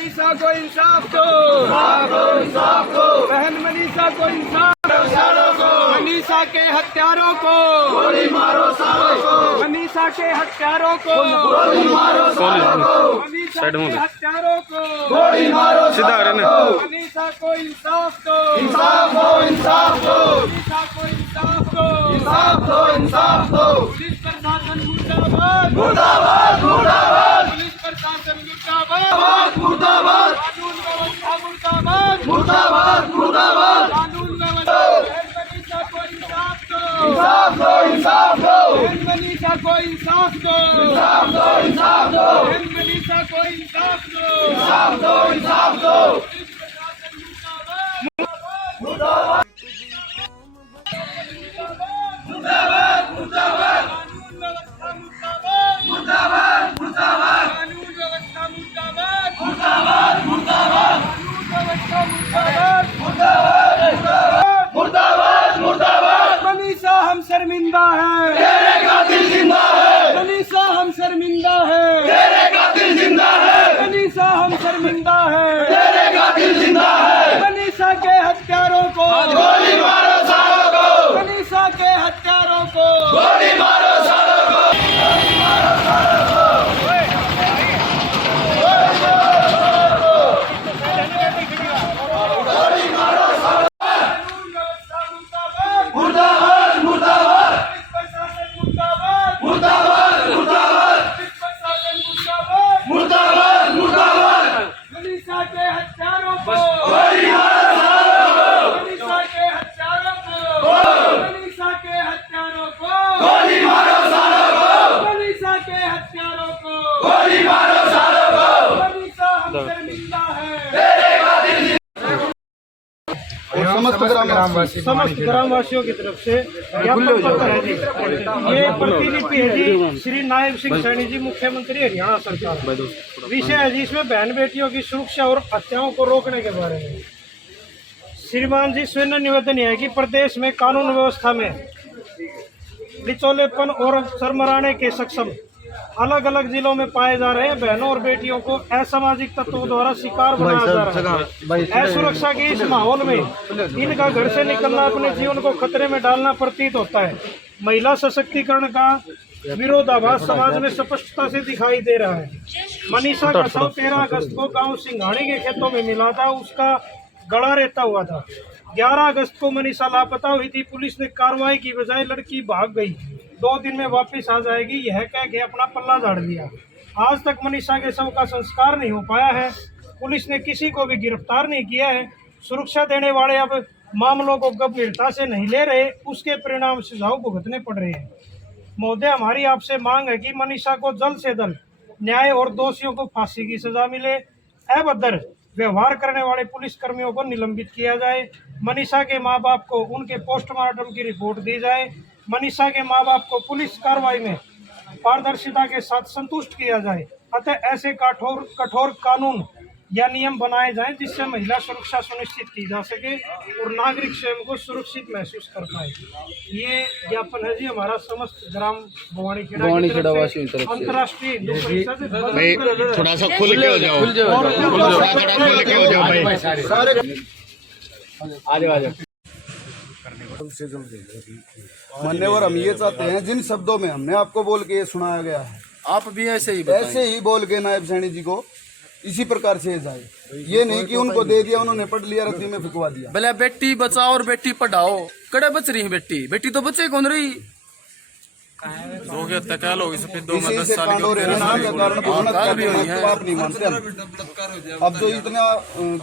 मनीषा को इंसाफ दो, बहन मनीषा को इंसाफ दो। मनीषा के हत्यारों को गोली मारो, मनीषा के हत्यारों को गोली मारो, मनीषा के हत्यारों को गोली मारो, सीधा मनीषा को इंसाफ दो, इंसाफ दो, इंसाफ दो, मनीषा को इंसाफ दो, इंसाफ दो, इंसाफ दो। पुलिस प्रशासन मुर्दाबाद, मुर्दाबाद, मुर्दाबाद। पुलिस प्रशासन मुर्दाबाद, मुर्दाबाद। कानून व्यवस्था मुर्दाबाद, मुर्दाबाद, मुर्दाबाद। कानून व्यवस्था। मनीषा को इंसाफ दो, इंसाफ दो, इंसाफ दो। मनीषा को इंसाफ दो, इंसाफ दो, इंसाफ दो। मनीषा को इंसाफ दो, इंसाफ दो, इंसाफ दो। पुलिस प्रशासन मुर्दाबाद, मुर्दाबाद, मुर्दाबाद, मुर्दाबाद। कानून व्यवस्था मुर्दाबाद, मुर्दाबाद, मुर्दाबाद। कानून व्यवस्था मुर्दाबाद, मुर्दाबाद, मुर्दाबाद। कानून व्यवस्था मुर्दाबाद, मुर्दाबाद, मुर्दाबाद, मुर्दाबाद, मुर्दाबाद। मनीषा हम शर्मिंदा है, तेरे कातिल जिंदा है। मनीषा हम शर्मिंदा है, तेरे कातिल जिंदा है। मनीषा हम शर्मिंदा है, तेरे कातिल जिंदा है। मनीषा के हत्यारों को गोली मारो, सालों को। मनीषा के हत्यारों को गोली मारो, सालों को। गोली मारो, सालों को। गोली मारो, सालों को। कानून व्यवस्था मुर्दाबाद, मुर्दाबाद, मुर्दाबाद। पुलिस प्रशासन मुर्दाबाद, मुर्दाबाद, मुर्दाबाद। पुलिस प्रशासन मुर्दाबाद, मुर्दाबाद, मुर्दाबाद। मनीषा के हत्यारों को गोली मारो, सालों को। मनीषा के हत्यारों को, मनीषा के हत्यारों को गोली मारो, सालों को। मनीषा के हत्यारों को गोली मारो, सालों को। मनीषा हम शर्मिंदा है, तेरे कातिल। समस्त ग्रामवासियों की तरफ से ज्ञापन पत्र है जी। ये प्रतिलिपि है जी श्री नायब सिंह सैनी जी, मुख्यमंत्री हरियाणा सरकार। विषय है जी इसमें बहन बेटियों की सुरक्षा और हत्याओं को रोकने के बारे में। श्रीमान जी स्वेन निवेदन है कि प्रदेश में कानून व्यवस्था में बिचौलेपन और सरमराने के सक्षम अलग अलग जिलों में पाए जा रहे हैं बहनों और बेटियों को असामाजिक तत्वों द्वारा शिकार बनाया जा रहा है। असुरक्षा के इस माहौल में इनका घर से निकलना अपने जीवन को खतरे में डालना प्रतीत होता है। महिला सशक्तिकरण का विरोधाभास समाज में स्पष्टता से दिखाई दे रहा है। मनीषा का शव 13 अगस्त को गांव सिंघाड़ी के खेतों में मिला था, उसका गला रहता हुआ था। 11 अगस्त को मनीषा लापता हुई थी। पुलिस ने कार्रवाई की बजाय लड़की भाग गई, 2 दिन में वापस आ जाएगी यह कह के अपना पल्ला झाड़ दिया। आज तक मनीषा के शव का संस्कार नहीं हो पाया है। पुलिस ने किसी को भी गिरफ्तार नहीं किया है। सुरक्षा देने वाले अब मामलों को गंभीरता से नहीं ले रहे, उसके परिणाम सुझाव भुगतने पड़ रहे हैं। महोदय, हमारी आपसे मांग है कि मनीषा को जल्द से जल्द न्याय और दोषियों को फांसी की सजा मिले। अभद्र व्यवहार करने वाले पुलिस कर्मियों को निलंबित किया जाए। मनीषा के माँ बाप को उनके पोस्टमार्टम की रिपोर्ट दी जाए। मनीषा के माँ बाप को पुलिस कार्रवाई में पारदर्शिता के साथ संतुष्ट किया जाए। अतः ऐसे कठोर कानून या नियम बनाए जाएं जिससे महिला सुरक्षा सुनिश्चित की जा सके और नागरिक स्वयं को सुरक्षित महसूस कर पाए। ये ज्ञापन है जी हमारा समस्त ग्राम भवानीखेड़ा वासियों की तरफ से। अंतर्राष्ट्रीय हिंदू परिषद। थोड़ा सा खुल के हो जाओ, खुल के हो जाओ भाई। आ जाओ। मान्यवर, हम ये चाहते हैं जिन शब्दों में हमने आपको बोल के ये सुनाया गया है, आप भी ऐसे ही बोल के नायब सैनी जी को इसी प्रकार से जाए। ये नहीं कि उनको दे दिया, उन्होंने पढ़ लिया, रद्दी में फिकवा दिया। भले बेटी बचाओ और बेटी पढ़ाओ, कड़े बच रही है बेटी, बेटी तो बच्चे कौन रही। अब जो इतना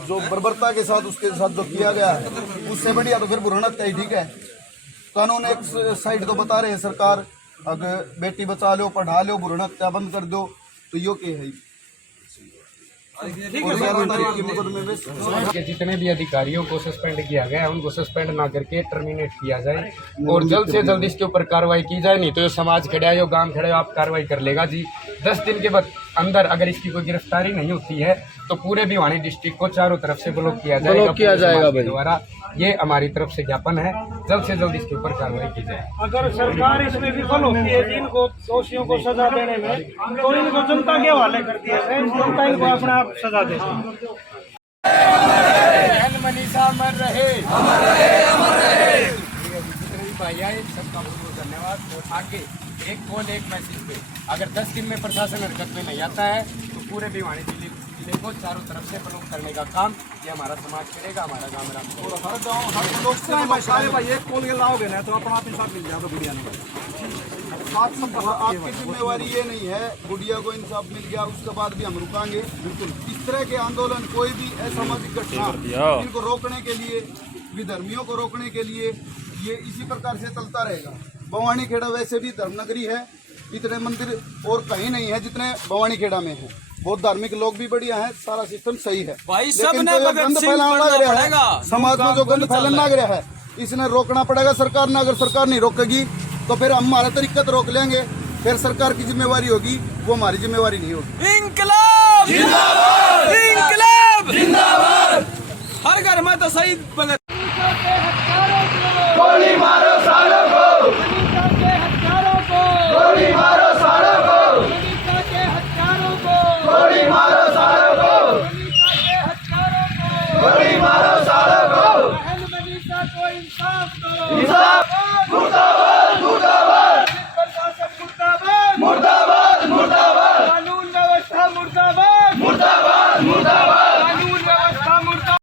जो बर्बरता के साथ उसके साथ जो किया गया है, उससे बढ़िया तो फिर भ्रूण हत्या ही ठीक है। कानून एक साइड तो बता रहे हैं सरकार, अगर बेटी बचा लो, पढ़ा लो, भ्रूण हत्या बंद कर दो, तो यो के है। जितने भी अधिकारियों को सस्पेंड किया गया है उनको सस्पेंड ना करके टर्मिनेट किया जाए और जल्द से जल्द इसके ऊपर कार्रवाई की जाए। नहीं तो जो समाज खड़ा है, जो गांव खड़ा है, आप कार्रवाई कर लेगा जी। 10 दिन के बाद अंदर अगर इसकी कोई गिरफ्तारी नहीं होती है तो पूरे भिवानी डिस्ट्रिक्ट को चारों तरफ से ब्लॉक किया जाएगा भाई द्वारा। ये हमारी तरफ से ज्ञापन है, जल्द से जल्द इसके ऊपर कार्रवाई की जाए। अगर सरकार इसमें विफल होती है जिनको दोषियों को सजा देने में, तो इनको जनता के हवाले कर दिया जाए, जनता इनको अपने आप सजा देगी। मनीषा अमर रहे, अमर रहे, अमर रहे। जितने भी भाई आए सबका बहुत बहुत धन्यवाद। और आगे एक कॉल एक मैसेज पे अगर 10 दिन में प्रशासन हरकत में नहीं आता है तो पूरे भिवानी जिले को चारों तरफ से ब्लॉक करने का काम ये हमारा समाज करेगा, हमारा गाँव राम। हर गाँव हर लोग सारे भाई एक कॉल के लाओगे ना तो अपना आप इंसाफ मिल जाएगा गुड़िया ने। आपकी जिम्मेवारी ये नहीं है गुड़िया को इंसाफ मिल गया उसके बाद भी हम रुकांगे। बिल्कुल इस तरह के आंदोलन कोई भी असामाजिक घटना इनको रोकने के लिए, विधर्मियों को रोकने के लिए ये इसी प्रकार से चलता रहेगा। भवानी खेड़ा वैसे भी धर्मनगरी है, इतने मंदिर और कहीं नहीं है जितने भवानी खेड़ा में है। बहुत धार्मिक लोग भी बढ़िया है, सारा सिस्टम सही है, लेकिन जो गंद फैलाना लग रहा है समाज में, जो गंद फैलाना लग रहा है इसने रोकना पड़ेगा सरकार ने। अगर सरकार नहीं रोकेगी तो फिर हम हमारे तरीके से रोक लेंगे, फिर सरकार की जिम्मेवारी होगी, वो हमारी जिम्मेवारी नहीं होगी। इंकलाब जिंदाबाद, इंकलाब जिंदाबाद। हर घर में तो सही